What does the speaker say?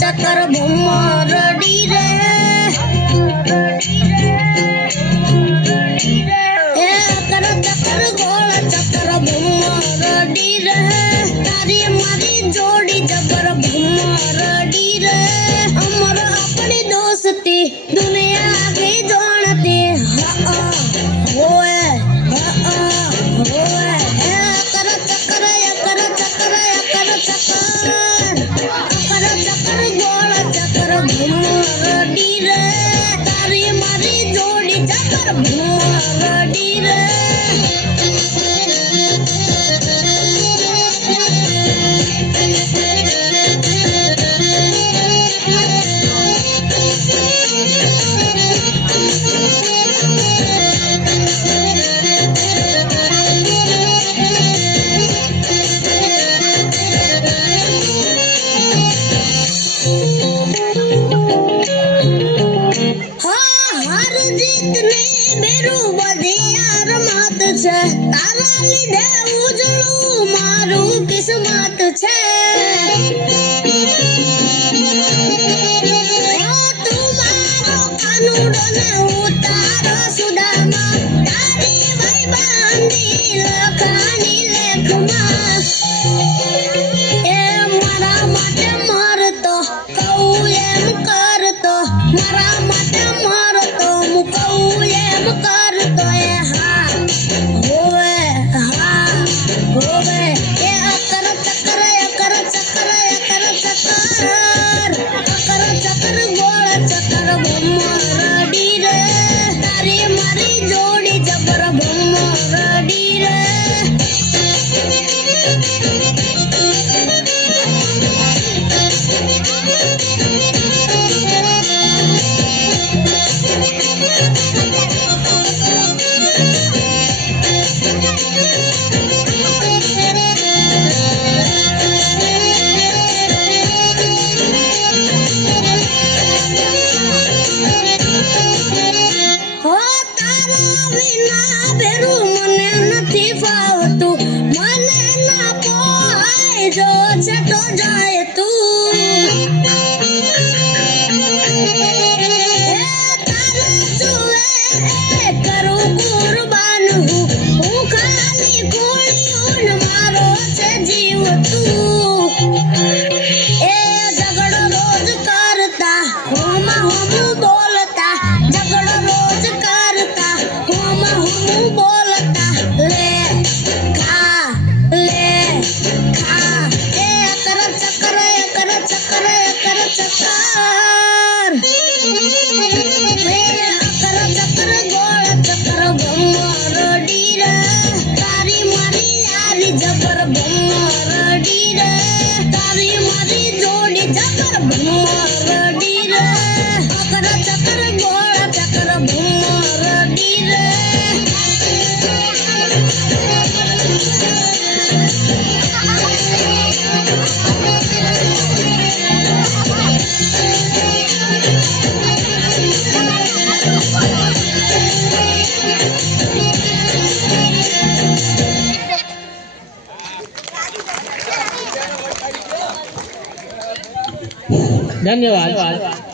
चक्कर भुमरडी रे चक्कर गोल चक्कर भुमरडी रे तारी मारी जोड़ी जबर भुमरडी रे अमर अपनी दोस्ती दुनिया आगे जानती होए कर चक्कर चक्कर गोल चक्कर भुमरडी रे तारी मारी जोड़ी चक्कर भुमरडी रे बेरू बधियार मात छे तारा लीधे उजळू मारू किस्मत छे तुम्हारो कानूडो ने उतारो सुदामा तारी भाई बांधी लखानी लेखमा ए मारा माटे मारतो कहूं एम करतो मारा माटे मारतो मु कहूं एम करतो होवे ए कर चक्कर गोल चक्कर भुमरडी रे तारी मारी जोड़ी जबर भुमरडी रे बेरू मने नथी फावतू मने ना पोहाय जो छटो जाए तू तारे जुए करूं कुर्बान हूँ खाली गोलियों मारो छे जीव तू ए झगड़ो रोज करता हम बोलता झगड़ो रोज करता हम बोलता ले खा ए कर चक्कर चक्कर गोल चक्कर भुमरडी रे तारी मारी यारी जबर भुमरडी रे तारी मारी जोड़ी जबर भुमरडी रे कर चक्कर गोल चक्कर भुमरडी रे धन्यवाद।